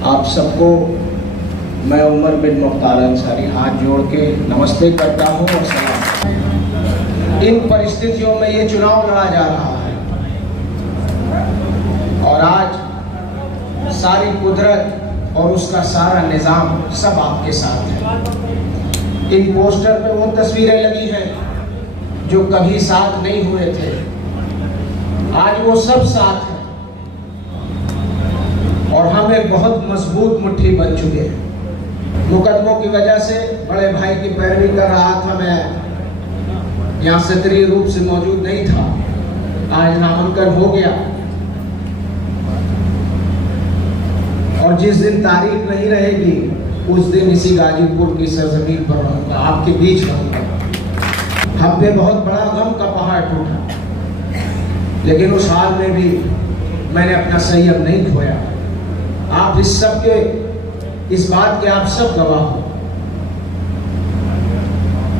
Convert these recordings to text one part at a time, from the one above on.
आप सबको मैं उमर बिन मुख्तार अंसारी हाथ जोड़ के नमस्ते करता हूँ और सलाम। इन परिस्थितियों में ये चुनाव लड़ा जा रहा है और आज सारी कुदरत और उसका सारा निज़ाम सब आपके साथ है। इन पोस्टर पे वो तस्वीरें लगी हैं जो कभी साथ नहीं हुए थे, आज वो सब साथ हैं और हम एक बहुत मजबूत मुट्ठी बन चुके हैं। मुकदमों की वजह से बड़े भाई की पैरवी कर रहा था, मैं यहाँ सत्रीय रूप से मौजूद नहीं था, आज नामांकन हो गया और जिस दिन तारीख नहीं रहेगी उस दिन इसी गाजीपुर की सरजमीन पर रहूंगा, आपके बीच रहूंगा। हम पे बहुत बड़ा गम का पहाड़ टूटा, लेकिन उस हाल में भी मैंने अपना संयम नहीं खोया। आप इस सब के, इस बात के आप सब गवाह हो।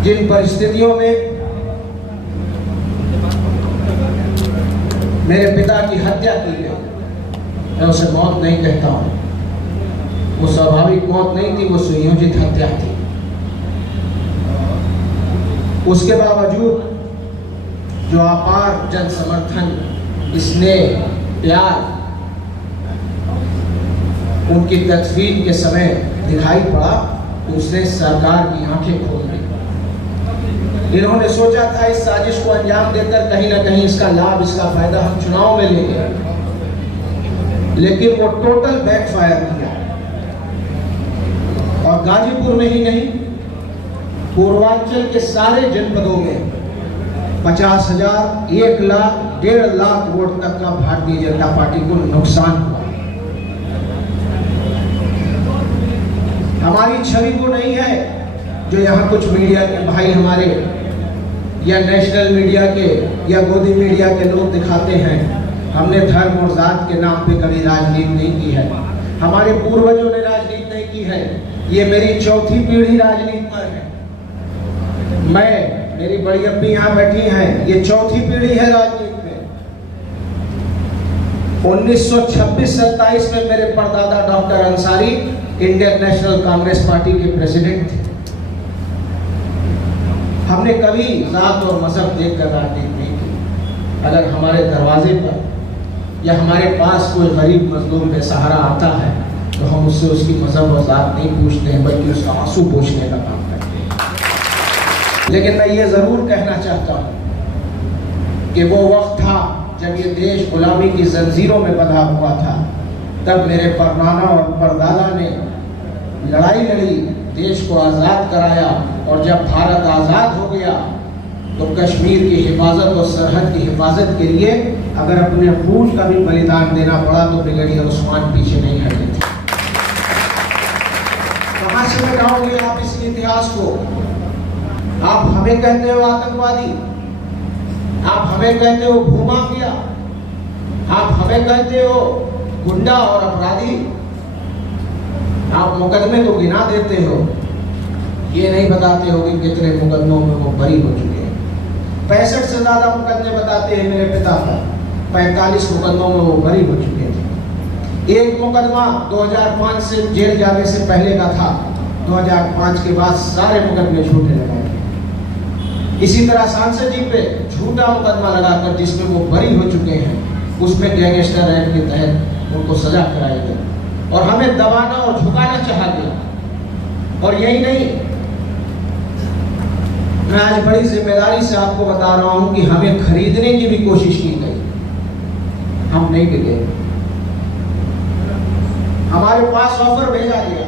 जिन परिस्थितियों में मेरे पिता की हत्या की गई, मैं उसे मौत नहीं कहता हूं, वो स्वाभाविक मौत नहीं थी, वो सुनियोजित हत्या थी। उसके बावजूद जो अपार जन समर्थन, स्नेह, प्यार उनकी तदफीन के समय दिखाई पड़ा, उसने सरकार की आंखें खोल दी। इन्होंने सोचा था इस साजिश को अंजाम देकर कहीं ना कहीं इसका लाभ, इसका फायदा हम चुनाव में लेंगे, लेकिन वो टोटल बैकफायर किया और गाजीपुर में ही नहीं, पूर्वांचल के सारे जनपदों में 50,000, 1 लाख, 1.5 लाख वोट तक का भारतीय जनता पार्टी को नुकसान हुआ। हमारी छवि को नहीं है जो यहाँ कुछ मीडिया के भाई हमारे या नेशनल मीडिया के या गोदी मीडिया के लोग दिखाते हैं। हमने धर्म और जात के नाम पे कभी राजनीति नहीं की है, हमारे पूर्वजों ने राजनीति नहीं की है। ये मेरी चौथी पीढ़ी राजनीति में है। मैं, मेरी बड़ी अम्मी यहाँ बैठी हैं, ये चौथी पीढ़ी है राजनीति में। 1926-27 में मेरे परदादा doctor Ansari Indian national Congress party के प्रेसिडेंट थे। हमने कभी जात और मजहब देखकर राजनीति नहीं की। अगर हमारे दरवाजे पर या हमारे पास कोई गरीब मजलूम बेसहारा आता है तो हम उससे उसकी मजहब और जात नहीं पूछते हैं, बल्कि उसका आंसू पोंछने का काम करते हैं। लेकिन मैं ये जरूर कहना चाहता हूँ कि वो वक्त था जब ये देश गुलामी की जंजीरों में बंधा हुआ था। तब मेरे परनाना और परदादा ने लड़ाई लड़ी, देश को आज़ाद कराया, और जब भारत आज़ाद हो गया तो कश्मीर की हिफाजत और सरहद की हिफाजत के लिए अगर अपने खून का भी बलिदान देना पड़ा तो ब्रिगेडियर उस्मान पीछे नहीं हटे थे। कहां से मिटाओगे आप इस इतिहास को? आप हमें कहते हो आतंकवादी, आप हमें कहते हो भूमाफिया, आप हमें कहते हो गुंडा और अपराधी, आप मुकदमे तो गिना देते हो, ये नहीं बताते हो कि कितने मुकदमों में वो बरी हो चुके हैं। 65 से ज्यादा मुकदमे बताते हैं मेरे पिता पर, 45 मुकदमों में वो बरी हो चुके थे। एक मुकदमा 2005 से जेल जाने से पहले का था, 2005 के बाद सारे मुकदमे छूटने लगे। इसी तरह सांसद जी पे झूठा मुकदमा लगाकर जिसमें वो बरी हो चुके हैं, उसमें गैंगस्टर एक्ट के तहत उनको सजा कराई गई और हमें दबाना और झुकाना चाहा गया। और यही नहीं, मैं आज बड़ी जिम्मेदारी से आपको बता रहा हूं कि हमें खरीदने की भी कोशिश की गई, हम नहीं बिके। हमारे पास ऑफर भेजा गया,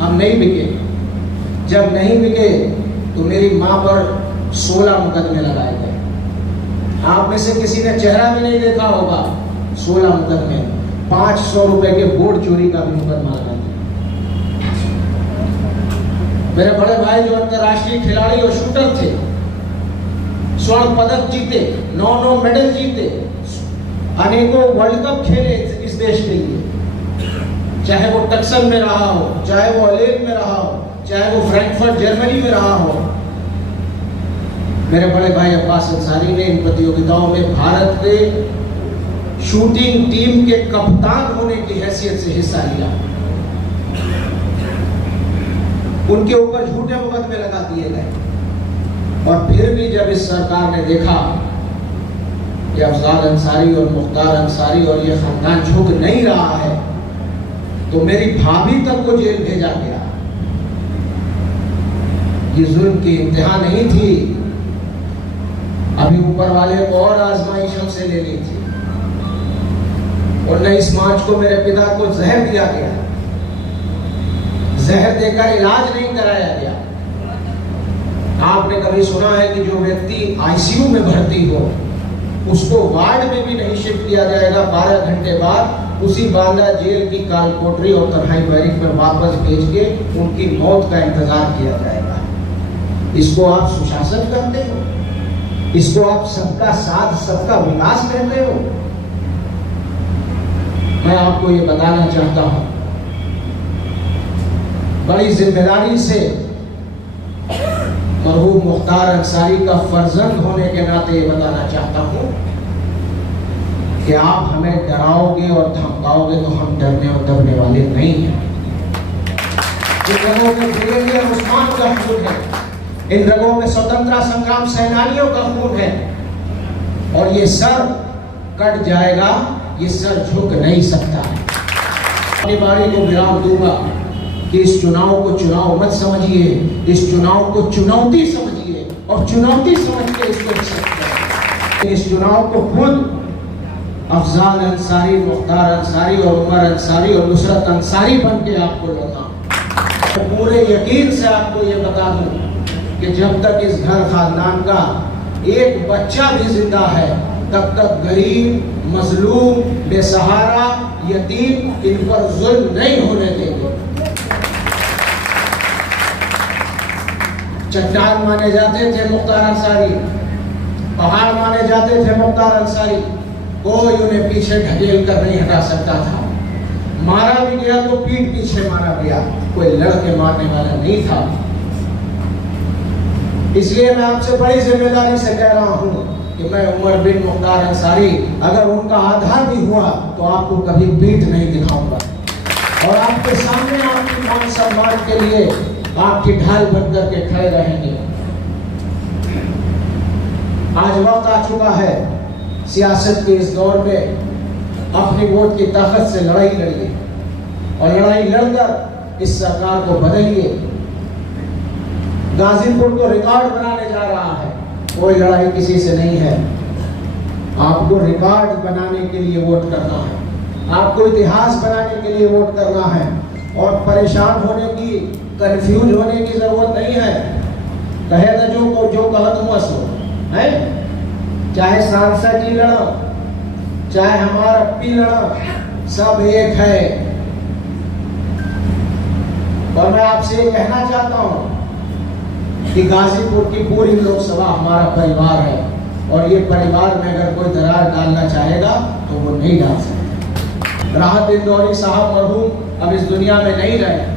हम नहीं बिके। जब नहीं बिके तो मेरी मां पर 16 मुकदमे लगाए गए। आप में से किसी ने चेहरा भी नहीं देखा होगा, 16 मुकदमे, 500 रुपए के बोर्ड चोरी का भी मुकदमा लगा दिया। मेरे बड़े भाई जो अंतर्राष्ट्रीय खिलाड़ी और शूटर थे, स्वर्ण पदक जीते, 9 मेडल जीते, अनेकों वर्ल्ड कप खेले इस देश के लिए, चाहे वो टक्सन में रहा हो, चाहे वो अलेन में रहा हो, चाहे वो फ्रैंकफर्ट जर्मनी में रहा हो। मेरे बड़े भाई अब्बास अंसारी ने इन प्रतियोगिताओं में भारत के शूटिंग टीम के कप्तान होने की हैसियत से हिस्सा लिया। उनके ऊपर झूठे मुकदमे लगा दिए गए। और फिर भी जब इस सरकार ने देखा कि अफजाल अंसारी और मुख्तार अंसारी और ये खानदान झुक नहीं रहा है, तो मेरी भाभी तक को जेल भेजा गया। ये जुल्म की इंतहा नहीं थी, अभी ऊपर वाले को और आजमाइश हमसे लेनी थी। और 19 मार्च को मेरे पिता को जहर दिया गया, जहर देकर इलाज नहीं कराया गया। आपने कभी सुना है कि जो व्यक्ति आईसीयू में भर्ती हो उसको वार्ड में भी नहीं शिफ्ट किया जाएगा, 12 घंटे बाद उसी बांदा जेल की काल कोठरी और तन्हाई बैरिक में वापस भेज के उनकी मौत का इंतजार किया जाएगा। इसको आप सुशासन कहते हो? इसको आप सबका साथ सबका विकास कहते हो? मैं आपको ये बताना चाहता हूं, बड़ी जिम्मेदारी से मरहूम मुख्तार अंसारी का फर्जंद होने के नाते ये बताना चाहता हूं कि आप हमें डराओगे और धमकाओगे तो हम डरने और दबने वाले नहीं हैं। इन रगों में ब्रिगेडियर उस्मान का खून है, इन रगों में स्वतंत्रता संग्राम सेनानियों का खून है, और ये सर कट जाएगा, ये सर झुक नहीं सकता। अपनी बारी को विराम दूंगा कि इस चुनाव को चुनाव मत समझिए, इस चुनाव को चुनौती समझिए और चुनौती समझ के इसको एक्सेप्ट करें। इस चुनाव को खुद अफजाल अंसारी, मुख्तार अंसारी और उमर अंसारी और नुसरत अंसारी बन के आपको लौटा। पूरे यकीन से आपको ये बता दूं कि जब तक इस घर खानदान का एक बच्चा भी जिंदा है, तब तक गरीब, मजलूम, बेसहारा, यतीम इन पर जुल्म नहीं होने देंगे। चट्टान माने जाते थे मुख्तार अंसारी, पहाड़ माने जाते थे मुख्तार अंसारी, कोई उन्हें पीछे ढकेल कर नहीं हटा सकता था। मारा भी गया तो पीठ पीछे मारा गया, कोई लड़के मारने वाला नहीं था। इसलिए मैं आपसे बड़ी जिम्मेदारी से कह रहा हूं कि मैं उमर बिन मुख्तार अंसारी, अगर उनका आधार भी हुआ तो आपको कभी पीठ नहीं दिखाऊंगा, और आपके सामने आपकी मान सम्मान के लिए आपकी ढाल बनकर के खड़े रहेंगे। आज वक्त आ चुका है सियासत के इस दौर में अपनी वोट की ताकत से लड़ाई लड़िए, और लड़ाई लड़कर इस सरकार को बदलिए। गाजीपुर को रिकॉर्ड बनाने जा रहा है, कोई लड़ाई किसी से नहीं है। आपको रिकॉर्ड बनाने के लिए वोट करना है, आपको इतिहास बनाने के लिए वोट करना है, और परेशान होने की, कंफ्यूज होने की जरूरत नहीं है। कहे ना जो कहत हुआ सो है, चाहे सांसद जी लड़ो, चाहे हमारा अपी लड़ो, सब एक है। और मैं आपसे ये कहना चाहता हूं कि गाजीपुर की पूरी लोकसभा हमारा परिवार है, और ये परिवार में अगर कोई दरार डालना चाहेगा तो वो नहीं डाल सकता। राहत इंदौरी साहब मरहूम अब इस दुनिया में नहीं रहे,